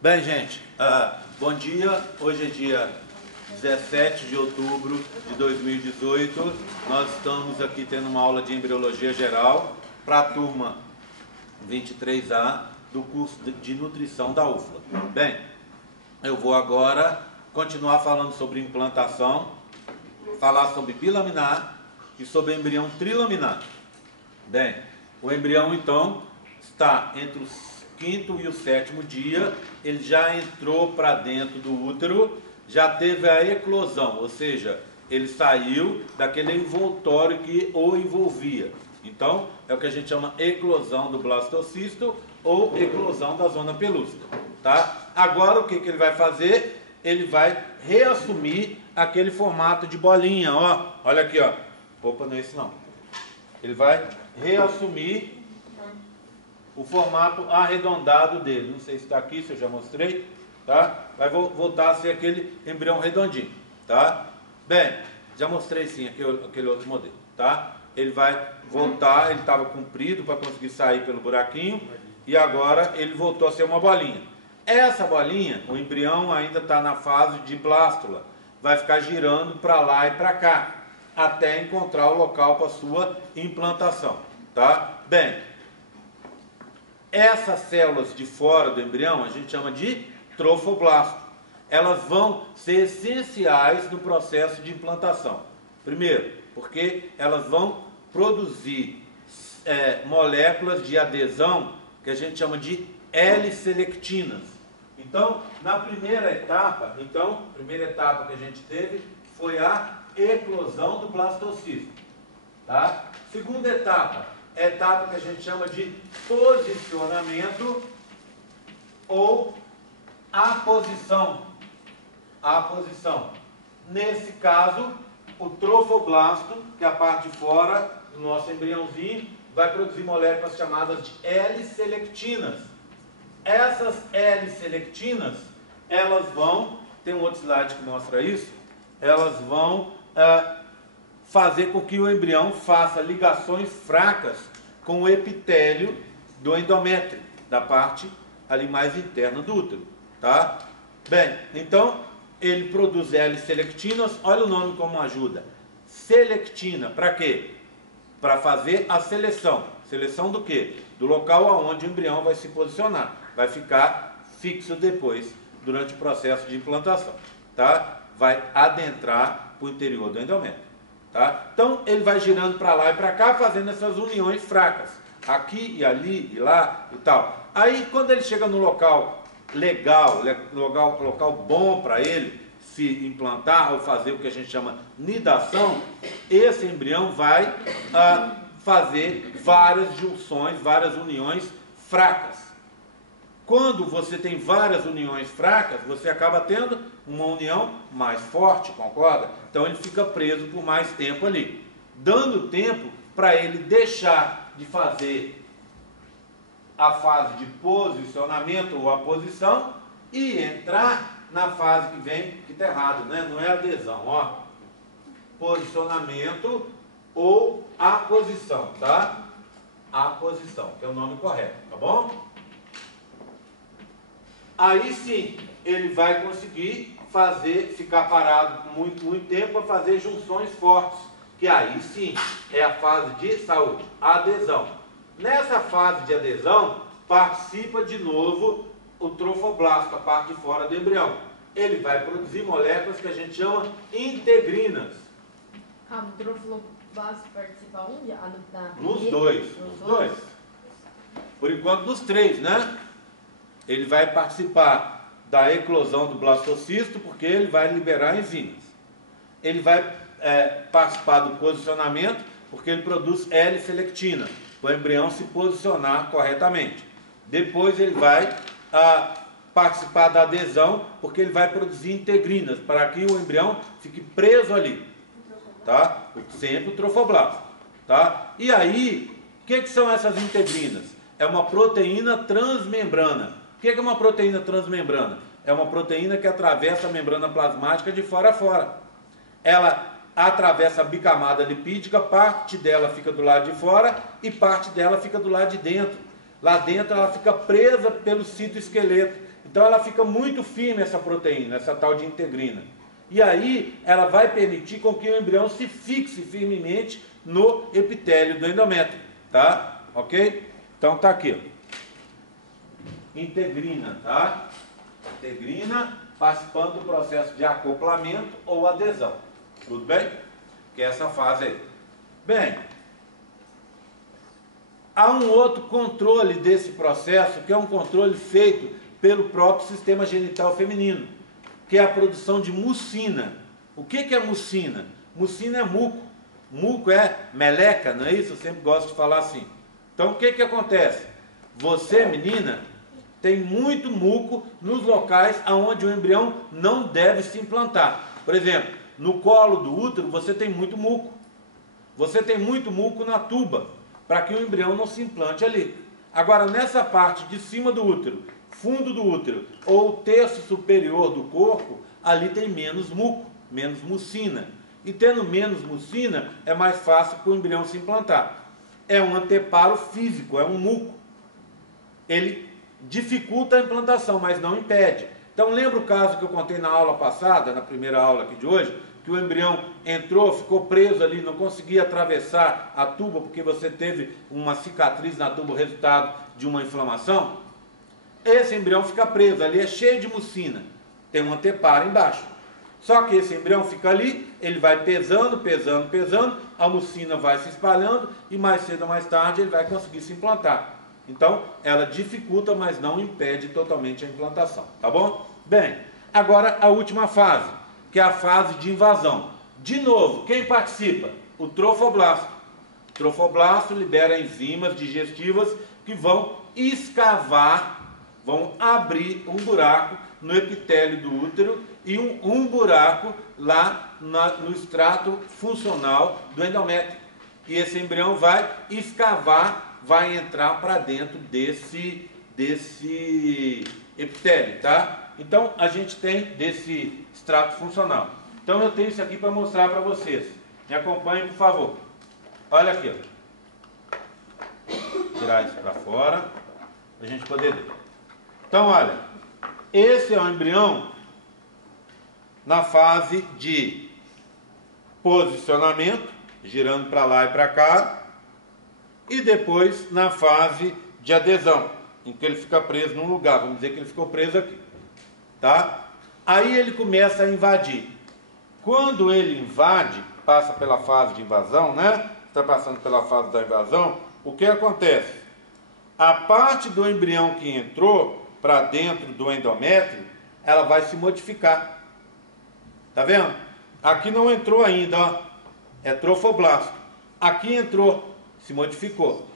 Bem, gente, bom dia. Hoje é dia 17 de outubro de 2018. Nós estamos aqui tendo uma aula de embriologia geral para a turma 23A do curso de nutrição da UFLA. Bem, eu vou agora continuar falando sobre implantação, falar sobre bilaminar e sobre embrião trilaminar. Bem, o embrião então está entre o quinto e o sétimo dia, ele já entrou para dentro do útero, já teve a eclosão, ou seja, ele saiu daquele envoltório que o envolvia. Então, é o que a gente chama eclosão do blastocisto ou eclosão da zona pelúcida, tá? Agora, o que ele vai fazer? Ele vai reassumir aquele formato de bolinha, ó. Olha aqui, ó. Opa, não é isso não. Ele vai reassumir o formato arredondado dele. Não sei se está aqui, se eu já mostrei, tá? Vai voltar a ser aquele embrião redondinho, tá? Bem, já mostrei sim aquele outro modelo, tá? Ele vai voltar, ele estava comprido para conseguir sair pelo buraquinho e agora ele voltou a ser uma bolinha. Essa bolinha, o embrião ainda está na fase de blástula, vai ficar girando para lá e para cá, até encontrar o local para sua implantação, tá? Bem, essas células de fora do embrião a gente chama de trofoblasto. Elas vão ser essenciais no processo de implantação. Primeiro, porque elas vão produzir moléculas de adesão que a gente chama de L-selectinas. Então, na primeira etapa, a primeira etapa que a gente teve foi a eclosão do blastocisto, tá? Segunda etapa, é a etapa que a gente chama de posicionamento ou aposição. Aposição. Nesse caso, o trofoblasto, que é a parte de fora do nosso embriãozinho, vai produzir moléculas chamadas de L-selectinas. Essas L-selectinas, elas vão, tem um outro slide que mostra isso, elas vão fazer com que o embrião faça ligações fracas com o epitélio do endométrio, da parte ali mais interna do útero, tá? Bem, então ele produz L-selectinas, olha o nome como ajuda. Selectina, para quê? Para fazer a seleção. Seleção do quê? Do local aonde o embrião vai se posicionar. Vai ficar fixo depois, durante o processo de implantação, tá? Vai adentrar para o interior do endométrio. Tá? Então ele vai girando para lá e para cá, fazendo essas uniões fracas, aqui e ali e lá e tal. Aí quando ele chega no local legal, local bom para ele se implantar ou fazer o que a gente chama nidação, esse embrião vai fazer várias junções, várias uniões fracas. Quando você tem várias uniões fracas, você acaba tendo uma união mais forte, concorda? Então ele fica preso por mais tempo ali, dando tempo para ele deixar de fazer a fase de posicionamento ou aposição e entrar na fase que vem, que está errado, né? Não é adesão, ó. Posicionamento ou aposição, tá? Aposição, que é o nome correto, tá bom? Aí sim, ele vai conseguir ficar parado muito tempo para fazer junções fortes, que aí sim é a fase de saúde, adesão. Nessa fase de adesão, participa de novo o trofoblasto, a parte de fora do embrião. Ele vai produzir moléculas que a gente chama integrinas. O trofoblasto participa onde? Nos dois. Por enquanto, nos três, né? Ele vai participar da eclosão do blastocisto, porque ele vai liberar enzimas. Ele vai participar do posicionamento, porque ele produz L-selectina, para o embrião se posicionar corretamente. Depois ele vai participar da adesão, porque ele vai produzir integrinas, para que o embrião fique preso ali. Tá? Sempre o trofoblasto. Tá? E aí, o que são essas integrinas? É uma proteína transmembrana. O que é uma proteína transmembrana? É uma proteína que atravessa a membrana plasmática de fora a fora. Ela atravessa a bicamada lipídica, parte dela fica do lado de fora e parte dela fica do lado de dentro. Lá dentro ela fica presa pelo citoesqueleto. Então ela fica muito firme, essa proteína, essa tal de integrina. E aí ela vai permitir com que o embrião se fixe firmemente no epitélio do endométrio, tá? Ok? Então tá aqui, ó. Integrina, tá? Integrina participando do processo de acoplamento ou adesão. Tudo bem? Que é essa fase aí. Bem, há um outro controle desse processo, que é um controle feito pelo próprio sistema genital feminino, que é a produção de mucina. O que é mucina? Mucina é muco. Muco é meleca, não é isso? Eu sempre gosto de falar assim. Então, o que acontece? Você, menina, tem muito muco nos locais onde o embrião não deve se implantar. Por exemplo, no colo do útero você tem muito muco. Você tem muito muco na tuba, para que o embrião não se implante ali. Agora, nessa parte de cima do útero, fundo do útero, ou terço superior do corpo, ali tem menos muco, menos mucina. E tendo menos mucina, é mais fácil para o embrião se implantar. É um anteparo físico, é um muco. Ele dificulta a implantação, mas não impede. Então lembra o caso que eu contei na aula passada, na primeira aula aqui de hoje, que o embrião entrou, ficou preso ali, não conseguia atravessar a tuba porque você teve uma cicatriz na tuba, resultado de uma inflamação? Esse embrião fica preso, ali é cheio de mucina, tem um anteparo embaixo. Só que esse embrião fica ali, ele vai pesando, pesando, pesando, a mucina vai se espalhando e mais cedo ou mais tarde ele vai conseguir se implantar. Então, ela dificulta, mas não impede totalmente a implantação, tá bom? Bem, agora a última fase, que é a fase de invasão. De novo, quem participa? O trofoblasto. O trofoblasto libera enzimas digestivas que vão escavar, vão abrir um buraco no epitélio do útero e um buraco lá no extrato funcional do endométrio. E esse embrião vai escavar, vai entrar para dentro desse epitélio, tá? Então, a gente tem desse extrato funcional. Então, eu tenho isso aqui para mostrar para vocês. Me acompanhem, por favor. Olha aqui, ó. Vou tirar isso para fora, para a gente poder ver. Então, olha, esse é o embrião na fase de posicionamento, girando para lá e para cá, e depois na fase de adesão, em que ele fica preso num lugar, vamos dizer que ele ficou preso aqui, tá? Aí ele começa a invadir. Quando ele invade, passa pela fase de invasão, né? Está passando pela fase da invasão, o que acontece? A parte do embrião que entrou para dentro do endométrio, ela vai se modificar. Tá vendo? Aqui não entrou ainda, ó. É trofoblasto. Aqui entrou, se modificou.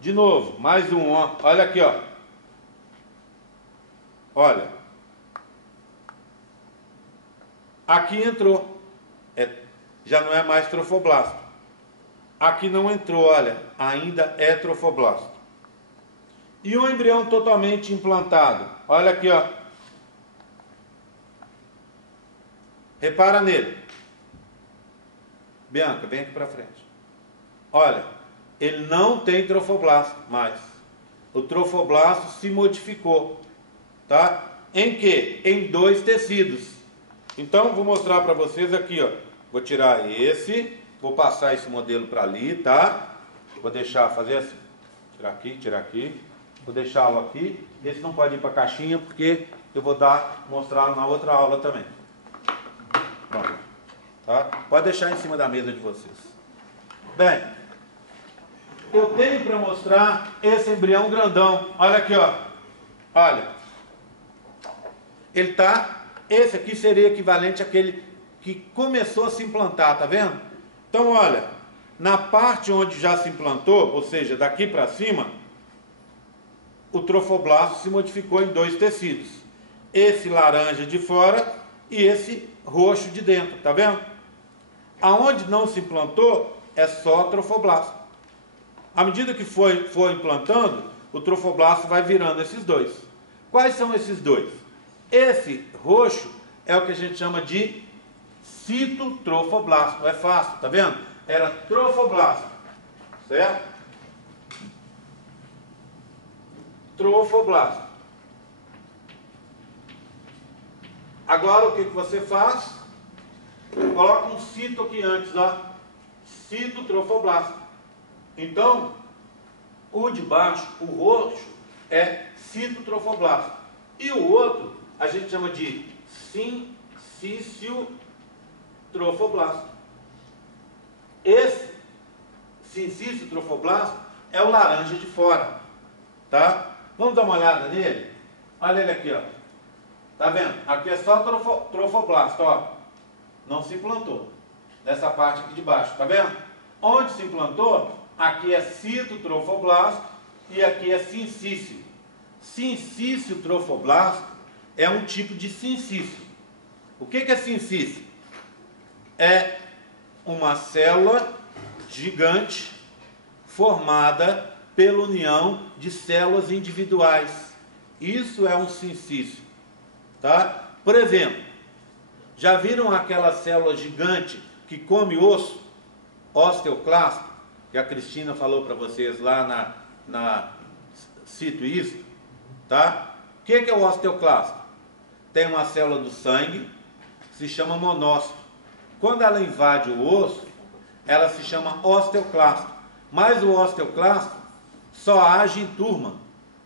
De novo, mais um, ó. Olha aqui, ó. Olha. Aqui entrou. Já não é mais trofoblasto. Aqui não entrou, olha. Ainda é trofoblasto. E o embrião totalmente implantado. Olha aqui, ó. Repara nele. Bianca, vem aqui para frente. Olha, ele não tem trofoblasto mais. O trofoblasto se modificou, tá? Em que? Em dois tecidos. Então, vou mostrar para vocês aqui, ó. Vou tirar esse, vou passar esse modelo para ali, tá? Vou deixar, fazer assim. Tirar aqui. Vou deixá-lo aqui. Esse não pode ir para a caixinha, porque eu vou mostrar na outra aula também. Pronto. Tá? Pode deixar em cima da mesa de vocês. Bem, eu tenho para mostrar esse embrião grandão. Olha aqui, ó. Olha. Ele tá. Esse aqui seria equivalente àquele que começou a se implantar, tá vendo? Então, olha. Na parte onde já se implantou, ou seja, daqui para cima, o trofoblasto se modificou em dois tecidos. Esse laranja de fora e esse roxo de dentro, tá vendo? Aonde não se implantou é só trofoblasto. À medida que for implantando, o trofoblasto vai virando esses dois. Quais são esses dois? Esse roxo é o que a gente chama de citotrofoblasto. É fácil, tá vendo? Era trofoblasto, certo? Trofoblasto. Agora o que você faz? Coloca um cito aqui antes, ó. Citotrofoblasto. Então, o de baixo, o roxo, é citotrofoblasto. E o outro, a gente chama de sincício-trofoblasto. Esse sincício-trofoblasto é o laranja de fora, tá? Vamos dar uma olhada nele? Olha ele aqui, ó. Tá vendo? Aqui é só trofoblasto, ó. Não se implantou. Nessa parte aqui de baixo, tá vendo? Onde se implantou, aqui é citotrofoblasto e aqui é sincício. Sincício-trofoblasto é um tipo de sincício. O que é sincício? É uma célula gigante formada pela união de células individuais. Isso é um sincício, tá? Por exemplo, já viram aquela célula gigante que come osso? Osteoclasto, que a Cristina falou para vocês lá cito isso, tá? O que é o osteoclasto? Tem uma célula do sangue, se chama monócito. Quando ela invade o osso, ela se chama osteoclasto. Mas o osteoclasto só age em turma,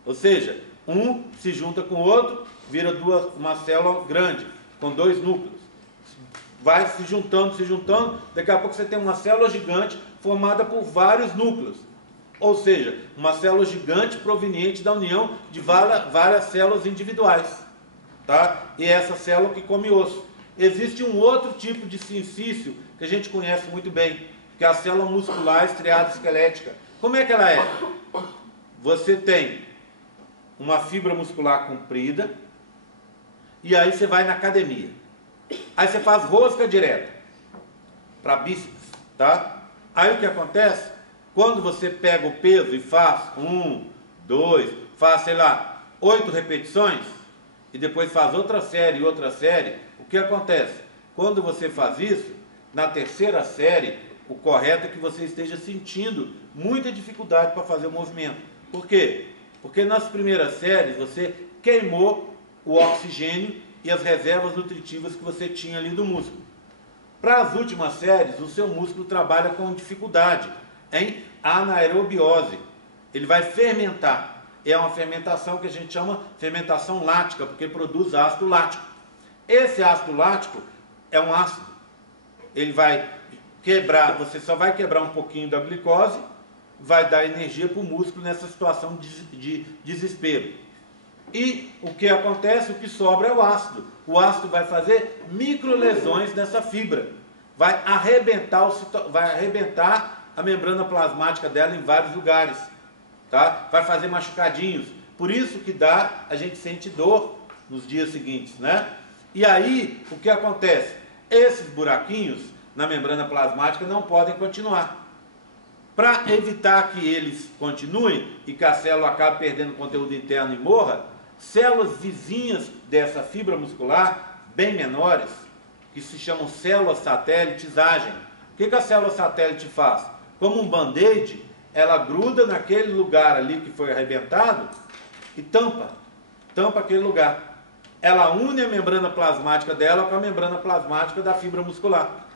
ou seja, um se junta com o outro, vira uma célula grande, com dois núcleos. Vai se juntando, daqui a pouco você tem uma célula gigante formada por vários núcleos. Ou seja, uma célula gigante proveniente da união de várias células individuais. Tá? E essa célula que come osso. Existe um outro tipo de sincício que a gente conhece muito bem, que é a célula muscular estriada esquelética. Como é que ela é? Você tem uma fibra muscular comprida, e aí você vai na academia. Aí você faz rosca direta para bíceps, tá? Aí o que acontece? Quando você pega o peso e faz 1, 2, faz, sei lá, 8 repetições, e depois faz outra série, o que acontece? Quando você faz isso, na terceira série, o correto é que você esteja sentindo muita dificuldade para fazer o movimento. Por quê? Porque nas primeiras séries você queimou o oxigênio e as reservas nutritivas que você tinha ali do músculo. Para as últimas séries, o seu músculo trabalha com dificuldade em anaerobiose. Ele vai fermentar. É uma fermentação que a gente chama fermentação lática, porque produz ácido lático. Esse ácido lático é um ácido. Ele vai quebrar, você só vai quebrar um pouquinho da glicose, vai dar energia para o músculo nessa situação de desespero. E o que acontece? O que sobra é o ácido. O ácido vai fazer microlesões nessa fibra. Vai arrebentar a membrana plasmática dela em vários lugares. Tá? Vai fazer machucadinhos. Por isso que a gente sente dor nos dias seguintes, né? E aí, o que acontece? Esses buraquinhos na membrana plasmática não podem continuar. Para evitar que eles continuem e que a célula acabe perdendo conteúdo interno e morra, células vizinhas dessa fibra muscular, bem menores, que se chamam células satélites, agem. O que a célula satélite faz? Como um band-aid, ela gruda naquele lugar ali que foi arrebentado e tampa aquele lugar. Ela une a membrana plasmática dela com a membrana plasmática da fibra muscular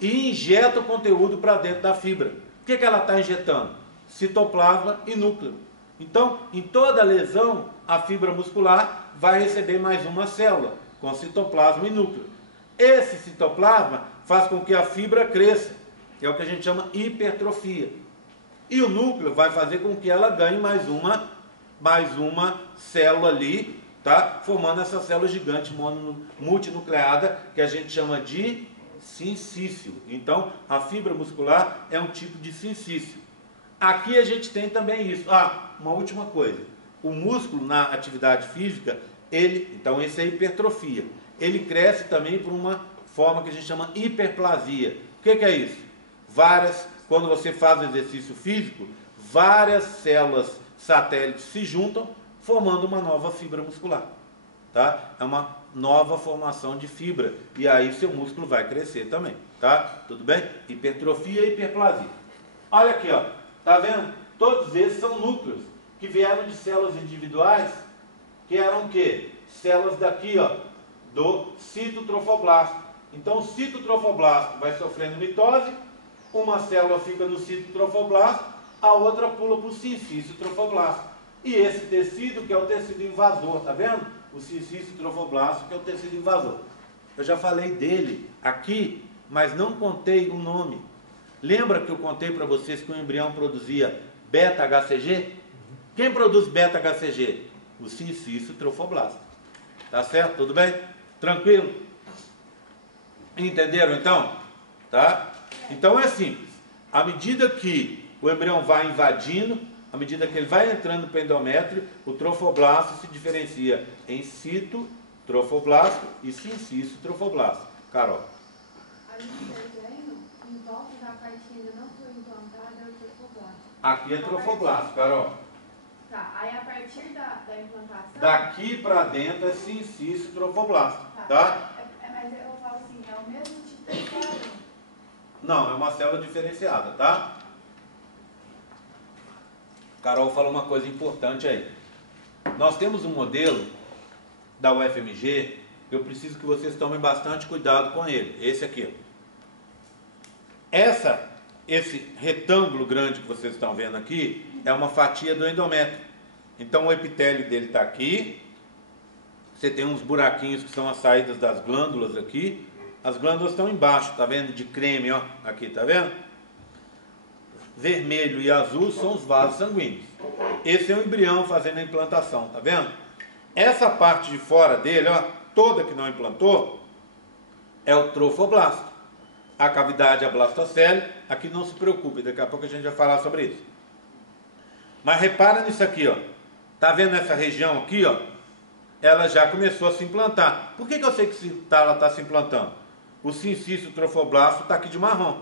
e injeta o conteúdo para dentro da fibra. O que ela está injetando? Citoplasma e núcleo. Então, em toda lesão, a fibra muscular vai receber mais uma célula, com citoplasma e núcleo. Esse citoplasma faz com que a fibra cresça, que é o que a gente chama hipertrofia. E o núcleo vai fazer com que ela ganhe mais uma célula ali, tá? Formando essa célula gigante multinucleada, que a gente chama de sincício. Então, a fibra muscular é um tipo de sincício. Aqui a gente tem também isso. Uma última coisa. O músculo na atividade física, então esse é hipertrofia. Ele cresce também por uma forma que a gente chama hiperplasia. O que é isso? Quando você faz exercício físico, várias células satélites se juntam, formando uma nova fibra muscular. Tá? É uma nova formação de fibra. E aí seu músculo vai crescer também. Tá? Tudo bem? Hipertrofia e hiperplasia. Olha aqui, ó. Tá vendo? Todos esses são núcleos que vieram de células individuais, que eram o quê? Células daqui, ó, do citotrofoblasto. Então, o citotrofoblasto vai sofrendo mitose, uma célula fica no citotrofoblasto, a outra pula para o sincício-trofoblasto. E esse tecido, que é o tecido invasor, tá vendo? O sincício-trofoblasto, que é o tecido invasor. Eu já falei dele aqui, mas não contei o nome. Lembra que eu contei para vocês que o embrião produzia beta-HCG? Quem produz beta-HCG? O sincício-trofoblasto. Tá certo? Tudo bem? Tranquilo? Entenderam então? Tá? Então é simples. À medida que o embrião vai invadindo, à medida que ele vai entrando para o endométrio, o trofoblasto se diferencia em citotrofoblasto e sincício-trofoblasto. Carol. Ali no terreno, em volta da parte que ainda não foi implantada, é o trofoblasto. Aqui é trofoblasto, Carol. Tá, aí a partir da implantação... Daqui para dentro é sincício-trofoblasto, tá? Mas eu falo assim, é o mesmo tipo de célula? Não, é uma célula diferenciada, tá? Carol fala uma coisa importante aí. Nós temos um modelo da UFMG, eu preciso que vocês tomem bastante cuidado com ele. Esse aqui. Esse retângulo grande que vocês estão vendo aqui é uma fatia do endométrio. Então o epitélio dele está aqui. Você tem uns buraquinhos que são as saídas das glândulas aqui. As glândulas estão embaixo, tá vendo? De creme, ó. Aqui, tá vendo? Vermelho e azul são os vasos sanguíneos. Esse é o embrião fazendo a implantação, tá vendo? Essa parte de fora dele, ó, toda que não implantou, é o trofoblasto. A cavidade é a blastocele. Aqui não se preocupe, daqui a pouco a gente vai falar sobre isso. Mas repara nisso aqui, ó. Tá vendo essa região aqui, ó? Ela já começou a se implantar. Por que eu sei que ela está se implantando? O sincício trofoblasto está aqui de marrom.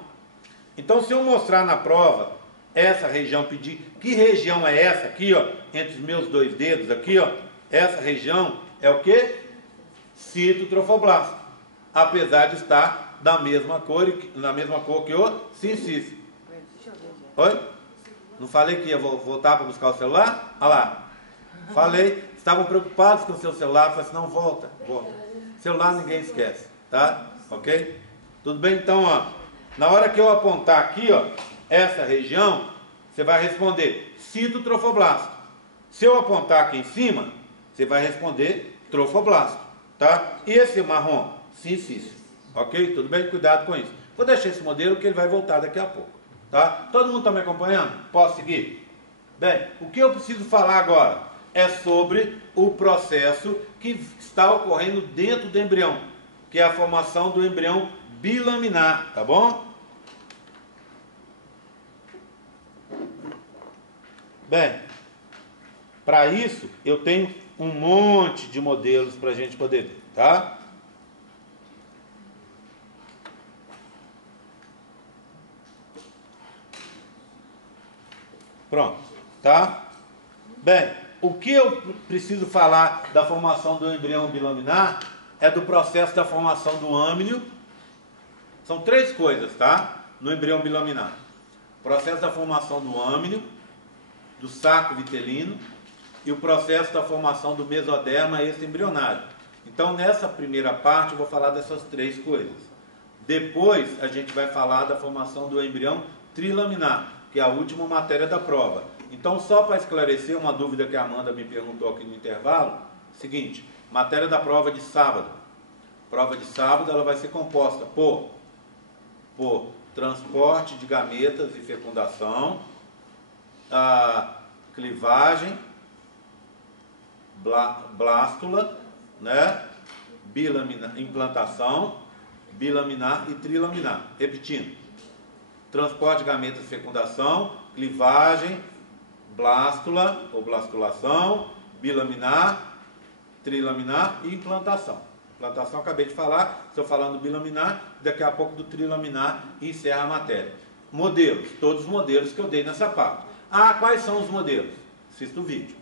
Então, se eu mostrar na prova essa região, pedir que região é essa aqui, ó, entre os meus dois dedos aqui, ó, essa região é o que? Citotrofoblasto. Apesar de estar da mesma cor que o sincício. Oi? Não falei que ia voltar para buscar o celular? Olha lá. Falei. Estavam preocupados com o seu celular, falei assim, não, volta. Celular ninguém esquece, tá? Ok? Tudo bem? Então, ó, na hora que eu apontar aqui, ó, essa região, você vai responder citotrofoblasto. Se eu apontar aqui em cima, você vai responder trofoblasto, tá? E esse marrom, sincício, ok? Tudo bem? Cuidado com isso. Vou deixar esse modelo que ele vai voltar daqui a pouco, tá? Todo mundo está me acompanhando? Posso seguir? Bem, o que eu preciso falar agora é sobre o processo que está ocorrendo dentro do embrião, que é a formação do embrião bilaminar, tá bom? Bem, para isso eu tenho um monte de modelos para a gente poder ver, tá? Pronto, tá? Bem, o que eu preciso falar da formação do embrião bilaminar é do processo da formação do âmnio. São três coisas, tá? No embrião bilaminar. O processo da formação do âmnio, do saco vitelino e o processo da formação do mesoderma extra-embrionário. Então, nessa primeira parte, eu vou falar dessas três coisas. Depois, a gente vai falar da formação do embrião trilaminar, que é a última matéria da prova. Então, só para esclarecer uma dúvida que a Amanda me perguntou aqui no intervalo, seguinte, matéria da prova de sábado. Prova de sábado, ela vai ser composta por transporte de gametas e fecundação, clivagem, blástula, né? Implantação, bilaminar e trilaminar. Repetindo, transporte de gametas e fecundação, clivagem, blástula ou blastulação, bilaminar, trilaminar e implantação. Implantação acabei de falar, estou falando do bilaminar, daqui a pouco do trilaminar e encerra a matéria. Modelos, todos os modelos que eu dei nessa parte. Quais são os modelos? Assista o vídeo,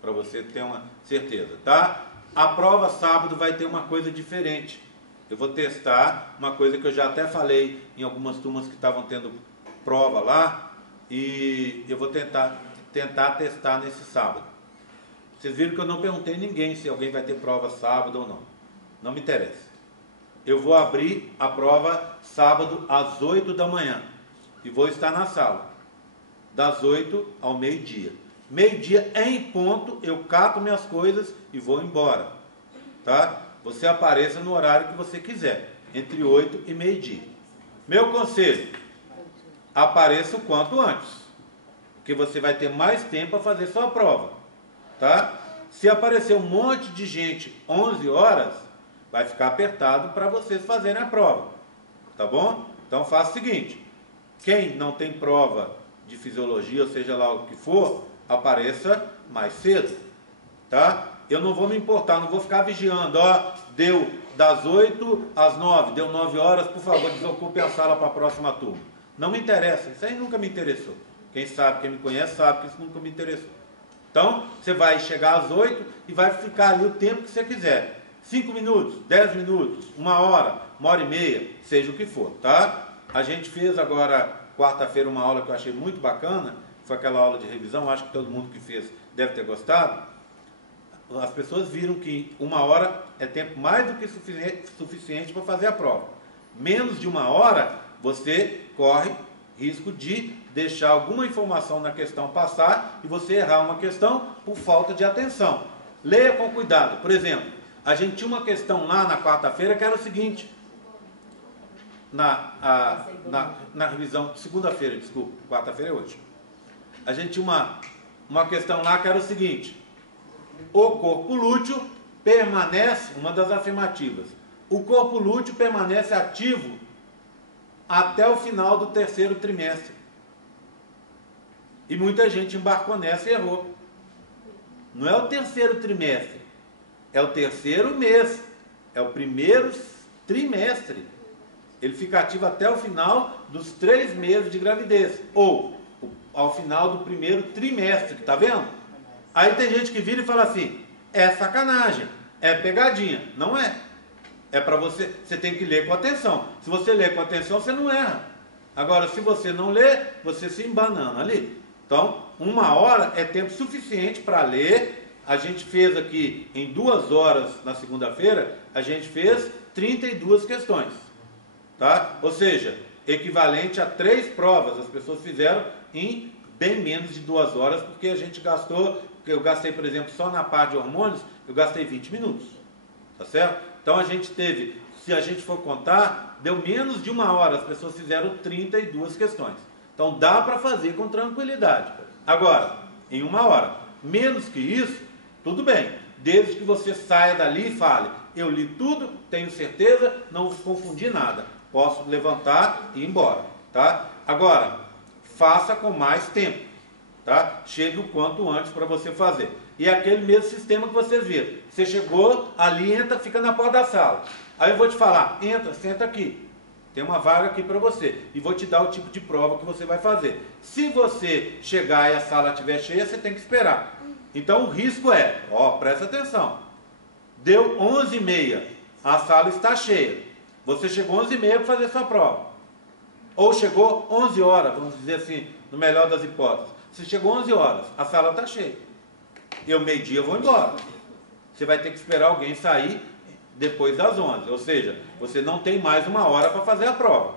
para você ter uma certeza, tá? A prova sábado vai ter uma coisa diferente. Eu vou testar uma coisa que eu já até falei em algumas turmas que estavam tendo prova lá, e eu vou tentar testar nesse sábado. Vocês viram que eu não perguntei a ninguém se alguém vai ter prova sábado ou não. Não me interessa. Eu vou abrir a prova sábado às 8 da manhã e vou estar na sala das 8 ao meio-dia. Meio-dia em ponto, eu cato minhas coisas e vou embora, tá? Você apareça no horário que você quiser, entre 8 e meio-dia. Meu conselho, apareça o quanto antes, porque você vai ter mais tempo para fazer sua prova, tá? Se aparecer um monte de gente 11 horas, vai ficar apertado para vocês fazerem a prova, tá bom? Então faça o seguinte, quem não tem prova de fisiologia, ou seja lá o que for, apareça mais cedo, tá? Eu não vou me importar, não vou ficar vigiando, ó, deu das 8 às 9, deu 9 horas, por favor, desocupe a sala para a próxima turma. Não me interessa, isso aí nunca me interessou. Quem sabe, quem me conhece sabe que isso nunca me interessou. Então, você vai chegar às 8 e vai ficar ali o tempo que você quiser. 5 minutos, 10 minutos, 1 hora, 1h30, seja o que for, tá? A gente fez agora, quarta-feira, uma aula que eu achei muito bacana, foi aquela aula de revisão, acho que todo mundo que fez deve ter gostado. As pessoas viram que 1 hora é tempo mais do que suficiente para fazer a prova. Menos de 1 hora, você corre risco de deixar alguma informação na questão passar e você errar uma questão por falta de atenção. Leia com cuidado. Por exemplo, a gente tinha uma questão lá na quarta-feira que era o seguinte, na revisão, segunda-feira, desculpa, quarta-feira é hoje. A gente tinha uma questão lá que era o seguinte, o corpo lúteo permanece, uma das afirmativas, o corpo lúteo permanece ativo até o final do 3º trimestre. E muita gente embarcou nessa e errou. Não é o 3º trimestre, é o 3º mês, é o 1º trimestre. Ele fica ativo até o final dos 3 meses de gravidez, ou ao final do 1º trimestre, tá vendo? Aí tem gente que vira e fala assim, é sacanagem, é pegadinha. Não é. É para você tem que ler com atenção. Se você ler com atenção, você não erra. Agora, se você não ler, você se embanana ali. Então, 1 hora é tempo suficiente para ler. A gente fez aqui em 2 horas na segunda-feira, a gente fez 32 questões. Tá? Ou seja, equivalente a 3 provas. As pessoas fizeram em bem menos de 2 horas, porque a gente gastou, eu gastei, por exemplo, só na parte de hormônios, eu gastei 20 minutos. Tá certo? Então a gente teve, se a gente for contar, deu menos de 1 hora, as pessoas fizeram 32 questões. Então dá para fazer com tranquilidade. Agora, em 1 hora, menos que isso, tudo bem, desde que você saia dali e fale, eu li tudo, tenho certeza, não confundi nada, posso levantar e ir embora, tá? Agora, faça com mais tempo, tá? Chegue o quanto antes para você fazer. E é aquele mesmo sistema que vocês viram. Você chegou ali, entra, fica na porta da sala. Aí eu vou te falar, entra, senta aqui. Tem uma vaga aqui para você. E vou te dar o tipo de prova que você vai fazer. Se você chegar e a sala estiver cheia, você tem que esperar. Então o risco é, ó, presta atenção. Deu 11h30, a sala está cheia. Você chegou 11h30 para fazer sua prova. Ou chegou 11 horas, vamos dizer assim, no melhor das hipóteses. Você chegou 11 horas, a sala está cheia. Eu meio-dia vou embora. Você vai ter que esperar alguém sair depois das 11. Ou seja, você não tem mais 1 hora para fazer a prova.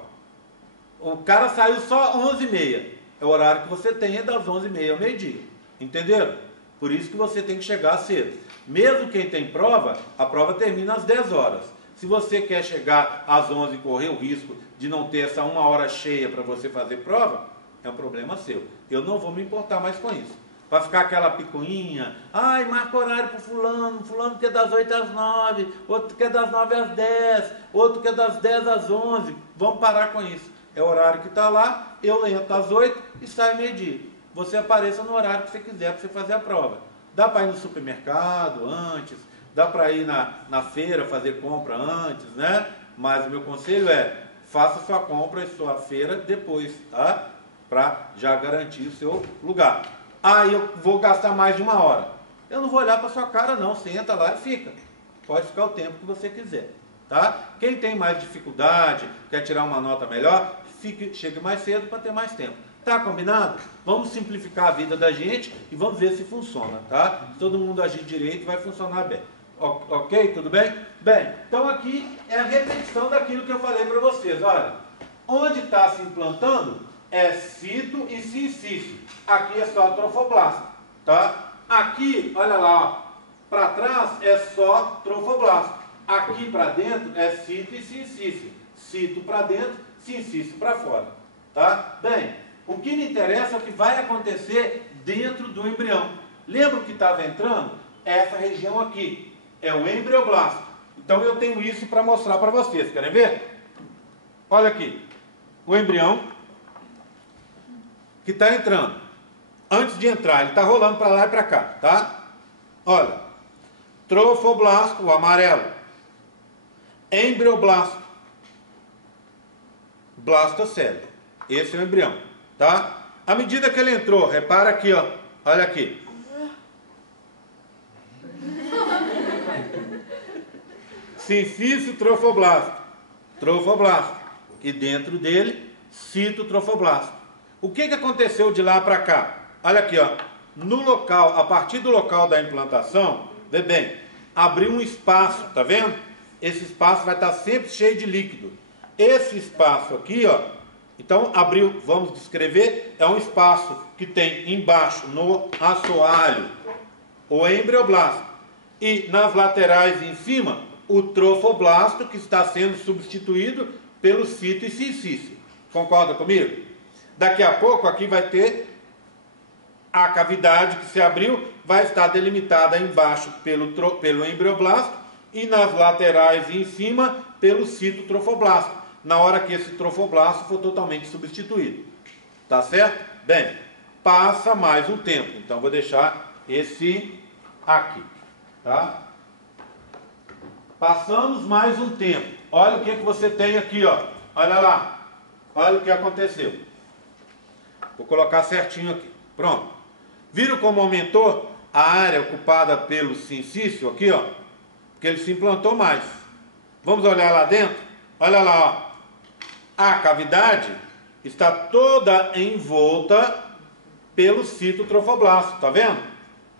O cara saiu só 11h30. É o horário que você tem, é das 11h30 ao meio-dia. Entenderam? Por isso que você tem que chegar cedo. Mesmo quem tem prova, a prova termina às 10 horas. Se você quer chegar às 11 e correr o risco de não ter essa 1 hora cheia para você fazer prova, é um problema seu. Eu não vou me importar mais com isso. Para ficar aquela picuinha, ai, marca horário para fulano quer das 8 às 9, outro quer das 9 às 10, outro quer das 10 às 11, vamos parar com isso. É o horário que está lá, eu entro às 8 e saio meio-dia. Você apareça no horário que você quiser para você fazer a prova. Dá para ir no supermercado antes, dá para ir na feira fazer compra antes, né? Mas o meu conselho é, faça sua compra e sua feira depois, tá? Para já garantir o seu lugar. Ah, eu vou gastar mais de 1 hora. Eu não vou olhar para sua cara não, você entra lá e fica. Pode ficar o tempo que você quiser, tá? Quem tem mais dificuldade, quer tirar uma nota melhor, chegue mais cedo para ter mais tempo. Tá combinado? Vamos simplificar a vida da gente e vamos ver se funciona, tá? Se todo mundo agir direito, vai funcionar bem. Ok? Tudo bem? Bem, então aqui é a repetição daquilo que eu falei para vocês. Olha, onde está se implantando é cito e sincício. Aqui é só trofoblasto, tá? Aqui, olha lá, para trás é só trofoblasto. Aqui para dentro é cito e sincício. Cito para dentro, sincício para fora, tá? Bem, o que me interessa é o que vai acontecer dentro do embrião. Lembra o que estava entrando? Essa região aqui é o embrioblasto. Então eu tenho isso para mostrar para vocês. Querem ver? Olha aqui, o embrião que está entrando. Antes de entrar, ele está rolando para lá e para cá, tá? Olha, trofoblasto, o amarelo, embrioblasto, blastocele. Esse é o embrião, tá? À medida que ele entrou, repara aqui, ó, olha aqui. Sincício trofoblasto, trofoblasto. E dentro dele, citotrofoblasto. O que aconteceu de lá para cá? Olha aqui, ó. No local, a partir do local da implantação, vê bem, abriu um espaço, tá vendo? Esse espaço vai estar sempre cheio de líquido. Esse espaço aqui, ó, então abriu, vamos descrever, é um espaço que tem embaixo, no assoalho, o embrioblasto. E nas laterais em cima, o trofoblasto, que está sendo substituído pelo cito e sincício. Concorda comigo? Daqui a pouco aqui vai ter a cavidade que se abriu, vai estar delimitada embaixo pelo embrioblasto e nas laterais e em cima pelo citotrofoblasto, na hora que esse trofoblasto for totalmente substituído. Tá certo? Bem, passa mais um tempo, então vou deixar esse aqui, tá? Passamos mais um tempo. Olha o que você tem aqui, ó. Olha lá. Olha o que aconteceu. Vou colocar certinho aqui. Pronto. Viram como aumentou a área ocupada pelo sincício aqui, ó? Porque ele se implantou mais. Vamos olhar lá dentro? Olha lá, ó. A cavidade está toda envolta pelo citotrofoblasto, tá vendo?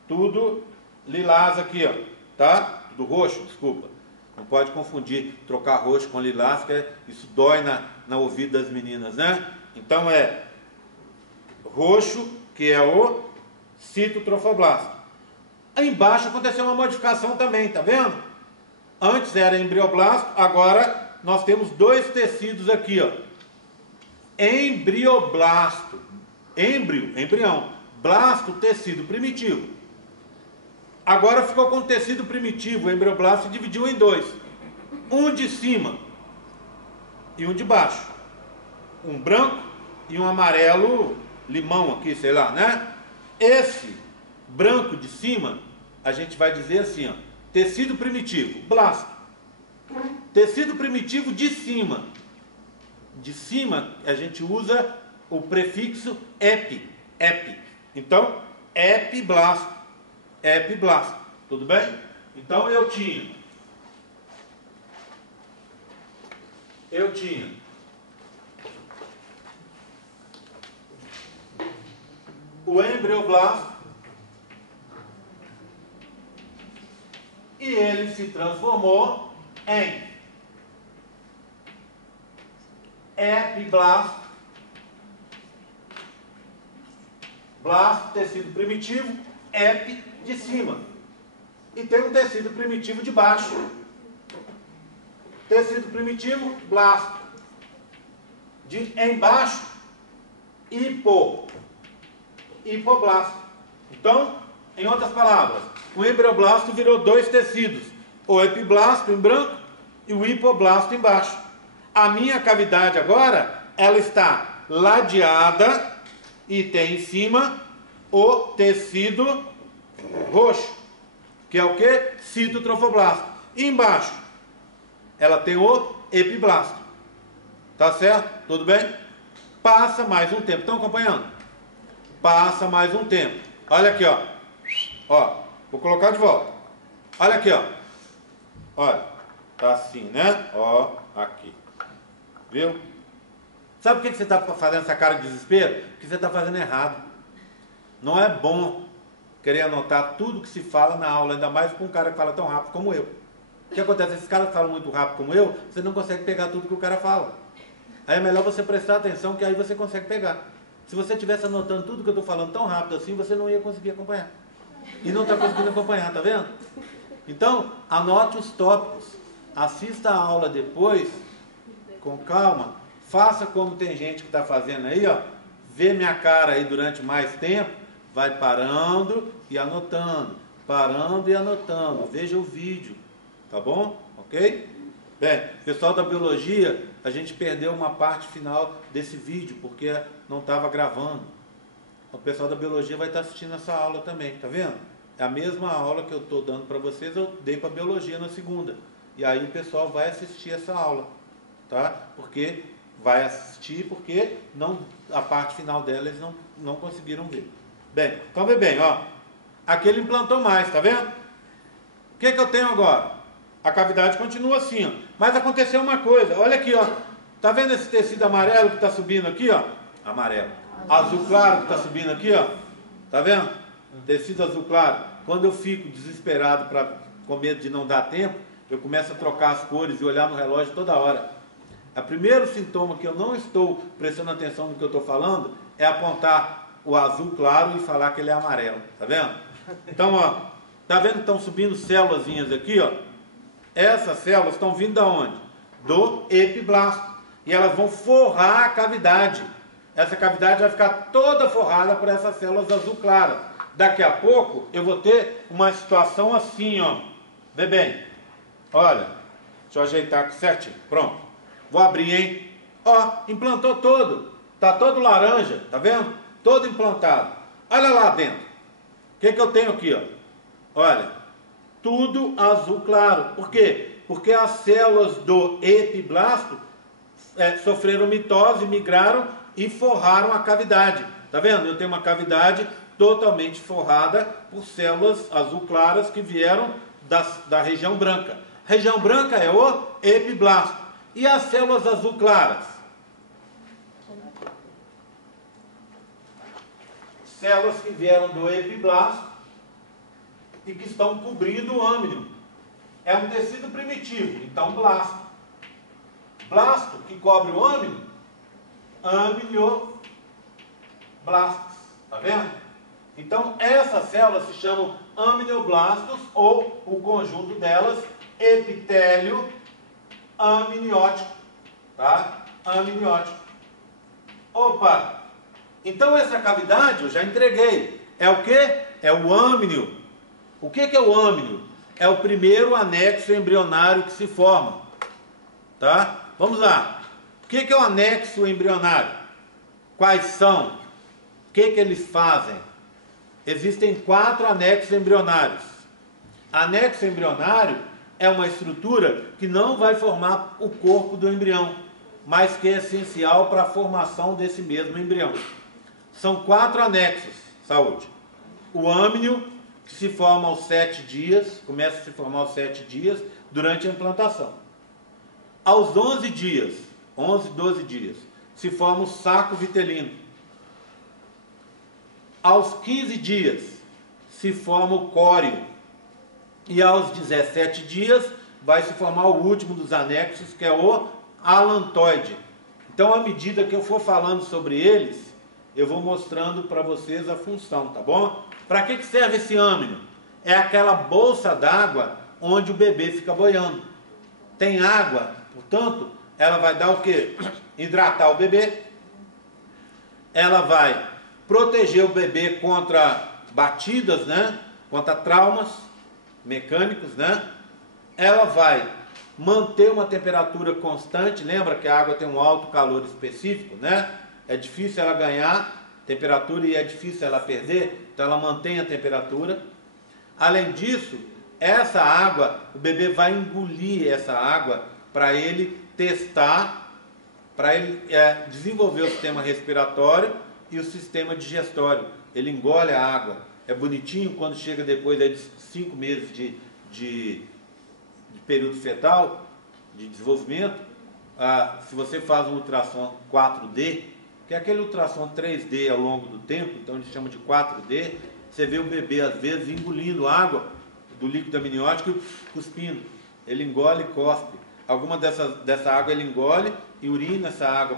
Tudo lilás aqui, ó, tá? Tudo roxo, desculpa. Não pode confundir, trocar roxo com lilás, que isso dói na ouvido das meninas, né? Então é roxo, que é o citotrofoblasto. Aí embaixo aconteceu uma modificação também, tá vendo? Antes era embrioblasto, agora nós temos dois tecidos aqui, ó. Embrioblasto. Embrião. Blasto, tecido primitivo. Agora ficou com tecido primitivo, o embrioblasto se dividiu em dois. Um de cima e um de baixo. Um branco e um amarelo limão aqui, sei lá, né? Esse branco de cima, a gente vai dizer assim, ó, tecido primitivo, blasto. Tecido primitivo de cima. De cima, a gente usa o prefixo epi. Então, epiblasto. Epiblasto, tudo bem? Então eu tinha o embrioblasto e ele se transformou em epiblasto, blasto, tecido primitivo, epi de cima. E tem um tecido primitivo de baixo. Tecido primitivo, blasto. De embaixo, hipoblasto. Então, em outras palavras, o embrioblasto virou dois tecidos. O epiblasto em branco e o hipoblasto embaixo. A minha cavidade agora, ela está ladeada e tem em cima o tecido roxo, que é o que? Citotrofoblasto. E embaixo, ela tem o epiblasto. Tá certo? Tudo bem? Passa mais um tempo. Estão acompanhando? Passa mais um tempo. Olha aqui, ó. Ó, vou colocar de volta. Olha aqui, ó. Olha, tá assim, né? Ó, aqui. Viu? Sabe por que você está fazendo essa cara de desespero? Porque você está fazendo errado. Não é bom querer anotar tudo que se fala na aula, ainda mais com um cara que fala tão rápido como eu. O que acontece? Esses caras que falam muito rápido como eu, você não consegue pegar tudo que o cara fala. Aí é melhor você prestar atenção, que aí você consegue pegar. Se você estivesse anotando tudo que eu estou falando tão rápido assim, você não ia conseguir acompanhar. E não está conseguindo acompanhar, tá vendo? Então, anote os tópicos. Assista a aula depois, com calma. Faça como tem gente que está fazendo aí, ó. Vê minha cara aí durante mais tempo, vai parando e anotando. Parando e anotando. Veja o vídeo. Tá bom? Ok? Bem, pessoal da biologia, a gente perdeu uma parte final desse vídeo, porque não estava gravando. O pessoal da biologia vai estar assistindo essa aula também, tá vendo? É a mesma aula que eu estou dando para vocês, eu dei para biologia na segunda. E aí o pessoal vai assistir essa aula, tá? Porque vai assistir, porque não, a parte final dela eles não conseguiram ver. Bem, então vê bem, ó. Aqui ele implantou mais, tá vendo? O que eu tenho agora? A cavidade continua assim, ó. Mas aconteceu uma coisa, olha aqui, ó. Tá vendo esse tecido amarelo que está subindo aqui, ó? Amarelo. Azul claro que está subindo aqui, ó. Tá vendo? Tecido azul claro. Quando eu fico desesperado com medo de não dar tempo, eu começo a trocar as cores e olhar no relógio toda hora. O primeiro sintoma que eu não estou prestando atenção no que eu estou falando é apontar o azul claro e falar que ele é amarelo. Tá vendo? Então, ó. Tá vendo que estão subindo célulazinhas aqui, ó? Essas células estão vindo de onde? Do epiblasto. E elas vão forrar a cavidade. Essa cavidade vai ficar toda forrada por essas células azul claras. Daqui a pouco eu vou ter uma situação assim, ó. Vê bem. Olha. Deixa eu ajeitar aqui certinho. Pronto. Vou abrir, hein? Ó, implantou todo. Tá todo laranja, tá vendo? Todo implantado. Olha lá dentro. O que eu tenho aqui, ó? Olha. Tudo azul claro. Por quê? Porque as células do epiblasto sofreram mitose, migraram e forraram a cavidade. Tá vendo? Eu tenho uma cavidade totalmente forrada por células azul claras que vieram da região branca. A região branca é o epiblasto. E as células azul claras? Células que vieram do epiblasto e que estão cobrindo o âmnio. É um tecido primitivo, então blasto. Blasto que cobre o âmnio, amnioblastos. Tá vendo? Então essas células se chamam amnioblastos, ou o conjunto delas, epitélio amniótico. Tá? Amniótico. Opa! Então essa cavidade eu já entreguei. É o que? É o âmnio. O que é o âmnio? É o primeiro anexo embrionário que se forma. Tá? Vamos lá. O que é o anexo embrionário? Quais são? O que eles fazem? Existem 4 anexos embrionários. Anexo embrionário é uma estrutura que não vai formar o corpo do embrião, mas que é essencial para a formação desse mesmo embrião. São 4 anexos, saúde. O âmnio, que se forma aos 7 dias, começa a se formar aos 7 dias, durante a implantação. Aos 11 dias, 11, 12 dias, se forma o saco vitelino. Aos 15 dias, se forma o córeo. E aos 17 dias, vai se formar o último dos anexos, que é o alantoide. Então, à medida que eu for falando sobre eles, eu vou mostrando para vocês a função, tá bom? Para que serve esse âmnio? É aquela bolsa d'água onde o bebê fica boiando. Tem água, portanto, ela vai dar o quê? Hidratar o bebê. Ela vai proteger o bebê contra batidas, né? Contra traumas mecânicos, né? Ela vai manter uma temperatura constante. Lembra que a água tem um alto calor específico, né? É difícil ela ganhar temperatura e é difícil ela perder, então ela mantém a temperatura. Além disso, essa água, o bebê vai engolir essa água para ele testar, para ele desenvolver o sistema respiratório e o sistema digestório. Ele engole a água. É bonitinho quando chega depois de 5 meses de período fetal, de desenvolvimento. Se você faz um ultrassom 4D, que é aquele ultrassom 3D ao longo do tempo, então a gente chama de 4D, você vê o bebê, às vezes, engolindo água do líquido amniótico e cuspindo. Ele engole e cospe. Alguma dessa água ele engole e urina essa água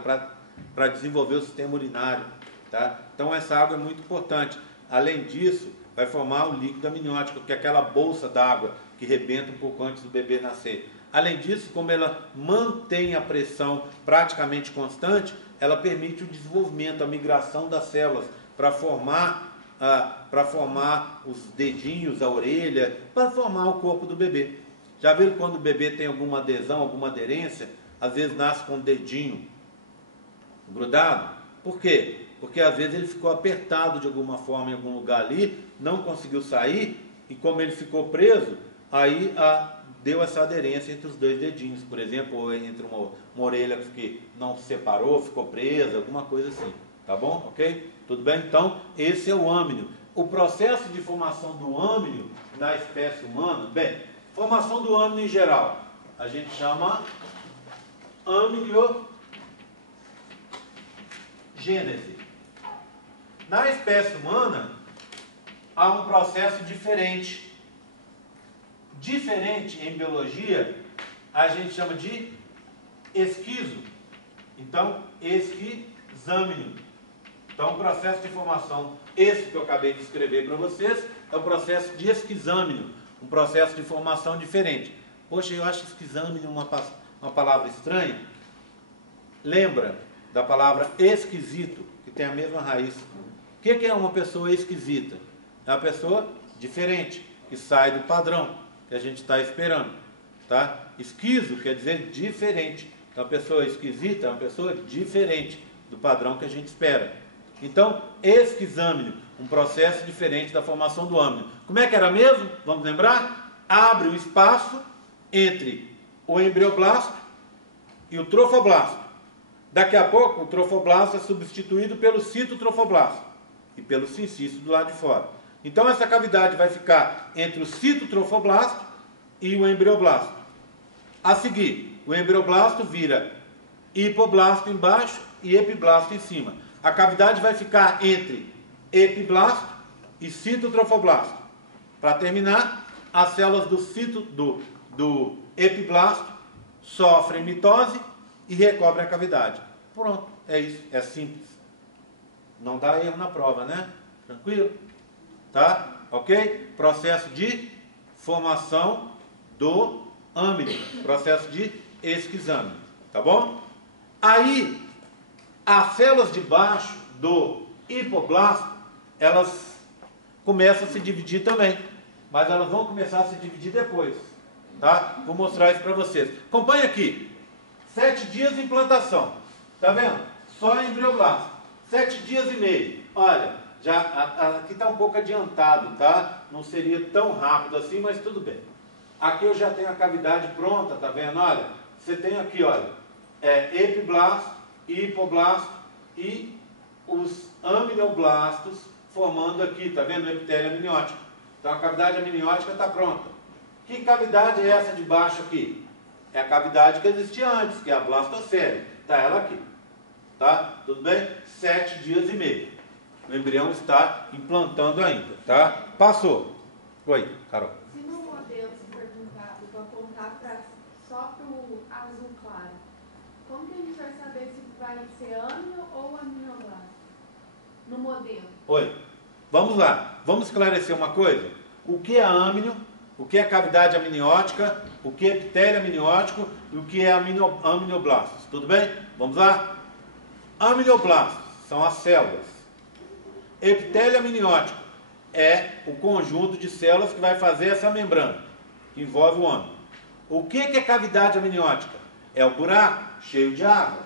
para desenvolver o sistema urinário. Tá? Então essa água é muito importante. Além disso, vai formar o líquido amniótico, que é aquela bolsa d'água que rebenta um pouco antes do bebê nascer. Além disso, como ela mantém a pressão praticamente constante, ela permite o desenvolvimento, a migração das células para formar os dedinhos, a orelha, para formar o corpo do bebê. Já viram quando o bebê tem alguma adesão, alguma aderência? Às vezes nasce com o dedinho grudado. Por quê? Porque às vezes ele ficou apertado de alguma forma em algum lugar ali, não conseguiu sair, e como ele ficou preso, aí deu essa aderência entre os dois dedinhos, por exemplo, ou entre uma orelha que não se separou, ficou presa, alguma coisa assim. Tá bom? Ok? Tudo bem? Então, esse é o âmnio. O processo de formação do âmnio na espécie humana, bem, formação do âmnio em geral, a gente chama amniogênese. Na espécie humana, há um processo diferente. Diferente em biologia, a gente chama de esquizo. Então, esquizâmnio. Então, o processo de formação, esse que eu acabei de escrever para vocês, é o processo de esquizâmnio, um processo de formação diferente. Poxa, eu acho esquizâmnio uma palavra estranha. Lembra da palavra esquisito, que tem a mesma raiz. O que é uma pessoa esquisita? É uma pessoa diferente, que sai do padrão que a gente está esperando. Tá? Esquizo quer dizer diferente. Então, a pessoa esquisita é uma pessoa diferente do padrão que a gente espera. Então, esquizâmnio, um processo diferente da formação do âmnio. Como é que era mesmo? Vamos lembrar? Abre um espaço entre o embrioblasto e o trofoblasto. Daqui a pouco, o trofoblasto é substituído pelo citotrofoblasto e pelo sincisto do lado de fora. Então, essa cavidade vai ficar entre o citotrofoblasto e o embrioblasto. A seguir, o embrioblasto vira hipoblasto embaixo e epiblasto em cima. A cavidade vai ficar entre epiblasto e citotrofoblasto. Para terminar, as células do epiblasto sofrem mitose e recobrem a cavidade. Pronto, é isso, é simples. Não dá erro na prova, né? Tranquilo? Tá? Ok? Processo de formação do âmnio, processo de esquizâmnio. Tá bom? Aí, as células de baixo do hipoblasto, elas começam a se dividir também. Mas elas vão começar a se dividir depois. Tá? Vou mostrar isso para vocês. Acompanhe aqui. 7 dias de implantação. Tá vendo? Só embrioblasto. 7 dias e meio. Olha, já aqui está um pouco adiantado, tá? Não seria tão rápido assim, mas tudo bem. Aqui eu já tenho a cavidade pronta, tá vendo? Olha, você tem aqui, olha, epiblasto, hipoblasto e os amnioblastos formando aqui, tá vendo? O epitélio amniótico. Então a cavidade amniótica está pronta. Que cavidade é essa de baixo aqui? É a cavidade que existia antes, que é a blastocele. Está ela aqui. Tá? Tudo bem? 7 dias e meio. O embrião está implantando ainda, tá? Passou. Oi, Carol. Se no modelo se perguntar, eu vou apontar só para o azul claro, como que a gente vai saber se vai ser âmnio ou amnioblasto? No modelo. Oi. Vamos lá. Vamos esclarecer uma coisa. O que é âmnio, o que é cavidade amniótica, o que é epitélio amniótico e o que é amnioblastos. Tudo bem? Vamos lá? Amnioblastos são as células. Epitélio amniótico é o conjunto de células que vai fazer essa membrana, que envolve o âmnio. O que é cavidade amniótica? É o buraco cheio de água.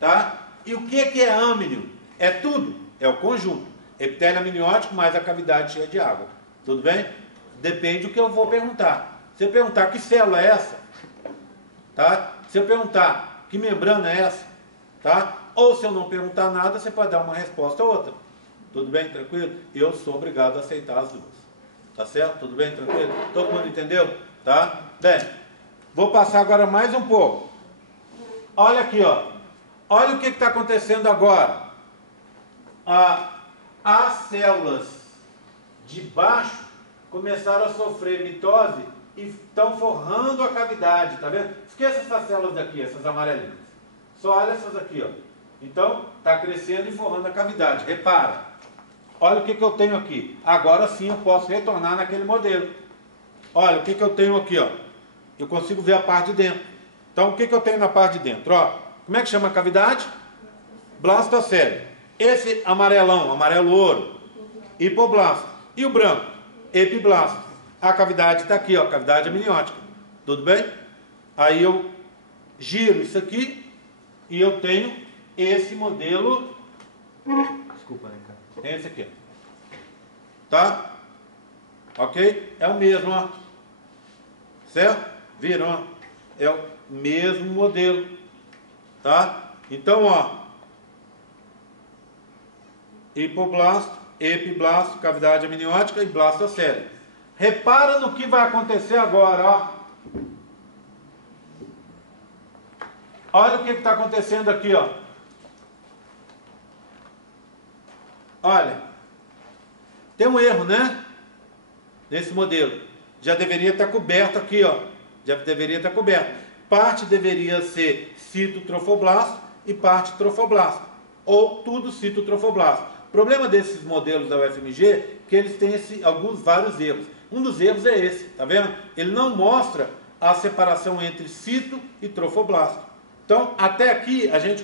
Tá? E o que é âmnio? É tudo, é o conjunto. Epitélio amniótico mais a cavidade cheia de água. Tudo bem? Depende do que eu vou perguntar. Se eu perguntar que célula é essa, tá? Se eu perguntar que membrana é essa, tá? Ou se eu não perguntar nada, você pode dar uma resposta ou outra. Tudo bem? Tranquilo? Eu sou obrigado a aceitar as duas. Tá certo? Tudo bem? Tranquilo? Todo mundo entendeu? Tá? Bem, vou passar agora mais um pouco. Olha aqui, ó. Olha o que está acontecendo agora. As células de baixo começaram a sofrer mitose e estão forrando a cavidade, tá vendo? Esqueça essas células daqui, essas amarelinhas. Só olha essas aqui, ó. Então, está crescendo e forrando a cavidade. Repara. Olha o que eu tenho aqui. Agora sim eu posso retornar naquele modelo. Olha o que eu tenho aqui, ó. Eu consigo ver a parte de dentro. Então, o que eu tenho na parte de dentro? Ó, como é que chama a cavidade? Blastocele. Esse amarelão, amarelo ouro, hipoblasto. E o branco? Epiblasto. A cavidade está aqui, ó, cavidade amniótica. Tudo bem? Aí eu giro isso aqui e eu tenho esse modelo. Desculpa, né, cara? Tem esse aqui. Tá? Ok? É o mesmo, ó. Certo? Viram, ó? É o mesmo modelo. Tá? Então, ó. Hipoblasto, epiblasto, cavidade amniótica e blastocele. Repara no que vai acontecer agora, ó. Olha o que está acontecendo aqui, ó. Olha, tem um erro, né? Nesse modelo. Já deveria estar coberto aqui, ó. Já deveria estar coberto. Parte deveria ser citotrofoblasto e parte trofoblasto. Ou tudo citotrofoblasto. O problema desses modelos da UFMG é que eles têm vários erros. Um dos erros é esse, tá vendo? Ele não mostra a separação entre cito e trofoblasto. Então, até aqui a gente